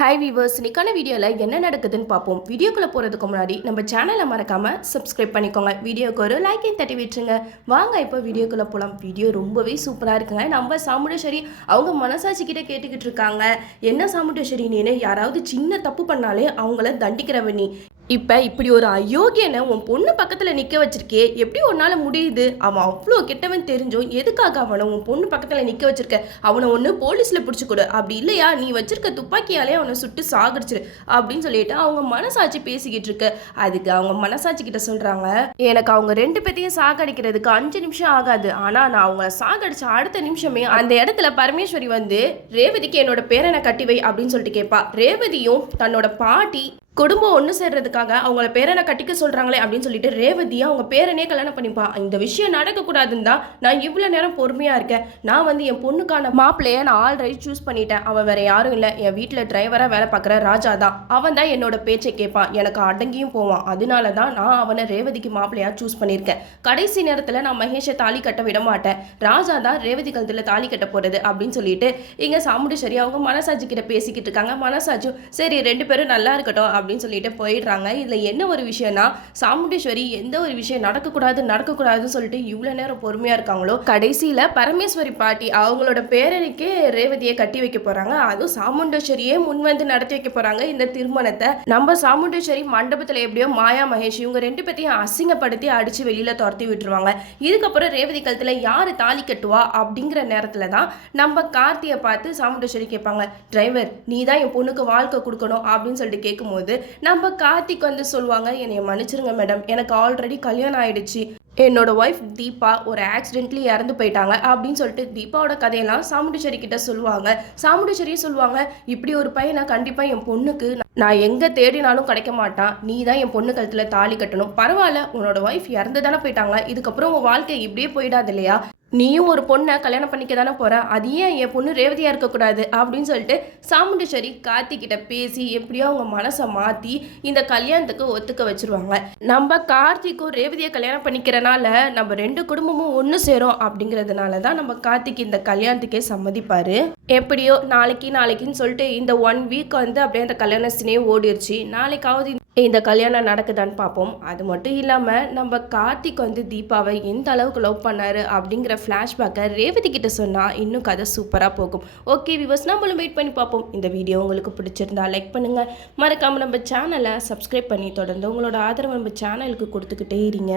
Hi viewers, இன்னைக்கான வீடியோவில் என்ன நடக்குதுன்னு பார்ப்போம். வீடியோக்குள்ளே போகிறதுக்கு முன்னாடி நம்ம சேனலை மறக்காமல் சப்ஸ்கிரைப் பண்ணிக்கோங்க. வீடியோக்கு ஒரு லைக்கையும் தட்டி விட்டுருங்க. வாங்க இப்போ வீடியோக்குள்ளே போகலாம். வீடியோ ரொம்பவே சூப்பராக இருக்குங்க. நம்ம சாமுண்டேஸ்வரி அவங்க மனசாட்சிக்கிட்ட கேட்டுக்கிட்டு இருக்காங்க. என்ன சாமுண்டேஸ்வரி, நீனு யாராவது சின்ன தப்பு பண்ணாலே அவங்கள தண்டிக்கிறவ நீ. இப்போ இப்படி ஒரு அயோக்கியனை உன் பொண்ணு பக்கத்தில் நிற்க வச்சிருக்கே, எப்படி உன்னால் முடியுது? அவன் அவ்வளோ கெட்டவன் தெரிஞ்சும் எதுக்காக அவனை உன் பொண்ணு பக்கத்தில் நிற்க வச்சிருக்க? அவனை ஒன்று போலீஸில் பிடிச்சி கொடு, அப்படி இல்லையா நீ வச்சிருக்க துப்பாக்கியாலே அவனை சுட்டு சாகடிச்சிரு அப்படின்னு சொல்லிட்டு அவங்க மனசாட்சி பேசிக்கிட்டு இருக்கு. அதுக்கு அவங்க மனசாட்சி கிட்ட சொல்கிறாங்க, எனக்கு அவங்க ரெண்டு பேத்தையும் சாகடிக்கிறதுக்கு 5 நிமிஷம் ஆகாது, ஆனால் நான் அவங்கள சாகடிச்ச அடுத்த நிமிஷமே அந்த இடத்துல பரமேஸ்வரி வந்து ரேவதிக்கு என்னோட பேரனை கட்டி வை அப்படின்னு சொல்லிட்டு கேட்பா. ரேவதியும் தன்னோட பாட்டி குடும்பம் ஒன்று சேர்றதுக்காக அவங்கள பேரனை கட்டிக்க சொல்கிறாங்களே அப்படின்னு சொல்லிட்டு ரேவதியை அவங்க பேரனே கல்யாணம் பண்ணிப்பா. இந்த விஷயம் நடக்கக்கூடாதுன்னு தான் நான் இவ்வளோ நேரம் பொறுமையாக இருக்கேன். நான் வந்து என் பொண்ணுக்கான மாப்பிள்ளையை நான் ஆல்ரெடி சூஸ் பண்ணிட்டேன். அவன் வேற யாரும் இல்லை, என் வீட்டில் டிரைவராக வேலை பார்க்குற ராஜா தான். அவன் தான் என்னோட பேச்சை கேட்பான், எனக்கு அடங்கியும் போவான். அதனால தான் நான் அவனை ரேவதிக்கு மாப்பிள்ளையாக சூஸ் பண்ணியிருக்கேன். கடைசி நேரத்தில் நான் மகேஷை தாலி கட்ட விட மாட்டேன். ராஜா தான் ரேவதி கழுத்தில் தாலி கட்ட போகிறது அப்படின்னு சொல்லிட்டு இங்கே சாமுண்டேஸ்வரி அவங்க மனசாட்சி கிட்ட பேசிக்கிட்டு இருக்காங்க. மனசாட்சியும் சரி 2 பேரும் நல்லா இருக்கட்டும் அப்படின்னு சொல்லிட்டு போயிடுறாங்க. இதில் என்ன ஒரு விஷயம்னா, சாமுண்டேஸ்வரி எந்த ஒரு விஷயம் நடக்கக்கூடாதுன்னு சொல்லிட்டு இவ்வளோ நேரம் பொறுமையாக இருக்காங்களோ, கடைசியில் பரமேஸ்வரி பாட்டி அவங்களோட பேரனுக்கே ரேவதியை கட்டி வைக்க போகிறாங்க. அதுவும் சாமுண்டேஸ்வரியே முன் வந்து நடத்தி வைக்க போகிறாங்க இந்த திருமணத்தை. நம்ம சாமுண்டேஸ்வரி மண்டபத்தில் எப்படியோ மாயா மகேஷ் இவங்க 2 பேத்தையும் அசிங்கப்படுத்தி அடித்து வெளியில் துரத்தி விட்டுருவாங்க. இதுக்கப்புறம் ரேவதி கழுத்தில் யார் தாலி கட்டுவா அப்படிங்கிற நேரத்தில் தான் நம்ம கார்த்தியை பார்த்து சாமுண்டேஸ்வரி கேட்பாங்க, டிரைவர் நீ தான் என் பொண்ணுக்கு வாழ்க்கை கொடுக்கணும் அப்படின்னு சொல்லிட்டு கேட்கும்போது நம்ம கார்த்திக் வந்து சொல்லுவாங்க, என்னைய மன்னிச்சிருங்க மேடம், எனக்கு ஆல்ரெடி கல்யாணம் ஆயிடுச்சு. என்னோட ஒய்ஃப் தீபா ஒரு ஆக்சிடென்ட்லி இறந்து போயிட்டாங்க அப்படின்னு சொல்லிட்டு தீபாவோட கதையெல்லாம் சாமுண்டேஸ்வரி கிட்ட சொல்லுவாங்க. சாமுண்டேஸ்வரியும் சொல்லுவாங்க, இப்படி ஒரு பையனை கண்டிப்பாக என் பொண்ணுக்கு நான் எங்கே தேடினாலும் கிடைக்க மாட்டான். நீ தான் என் பொண்ணு கழுத்தில் தாலி கட்டணும். பரவாயில்ல, உன்னோட ஒய்ஃப் இறந்து தானே போயிட்டாங்க, இதுக்கப்புறம் உன் வாழ்க்கை இப்படியே போயிடாது இல்லையா? நீயும் ஒரு பொண்ணை கல்யாணம் பண்ணிக்க தானே போகிற, அது ஏன் என் பொண்ணு ரேவதியாக இருக்கக்கூடாது அப்படின்னு சொல்லிட்டு சாமுண்டேஸ்வரி கார்த்திகிட்ட பேசி எப்படியோ அவங்க மனசை மாற்றி இந்த கல்யாணத்துக்கு ஒத்துக்க வச்சுருவாங்க. நம்ம கார்த்திக்கும் ரேவதியை கல்யாணம் பண்ணிக்கிறனால நம்ம 2 குடும்பமும் ஒன்று சேரும் அப்படிங்கிறதுனால தான் நம்ம கார்த்திக் இந்த கல்யாணத்துக்கே சம்மதிப்பார். எப்படியோ நாளைக்குன்னு சொல்லிட்டு இந்த 1 வீக் வந்து அப்படியே அந்த கல்யாண சீனே ஓடிடுச்சு. நாளைக்காவது இந்த கல்யாணம் நடக்குதான்னு பார்ப்போம். அது மட்டும் இல்லாமல் நம்ம கார்த்திக் வந்து தீபாவை எந்த அளவுக்கு லவ் பண்ணாரு அப்படிங்கிற ஃப்ளாஷ்பேக்கை ரேவதி கிட்ட சொன்னால் இன்னும் கதை சூப்பராக போகும். ஓகே வியூவர்ஸ், நம்மளும் வெயிட் பண்ணி பார்ப்போம். இந்த வீடியோ உங்களுக்கு பிடிச்சிருந்தா லைக் பண்ணுங்கள், மறக்காமல் நம்ம சேனலை சப்ஸ்கிரைப் பண்ணி தொடர்ந்து உங்களோட ஆதரவு நம்ம சேனலுக்கு கொடுத்துக்கிட்டே இருங்க.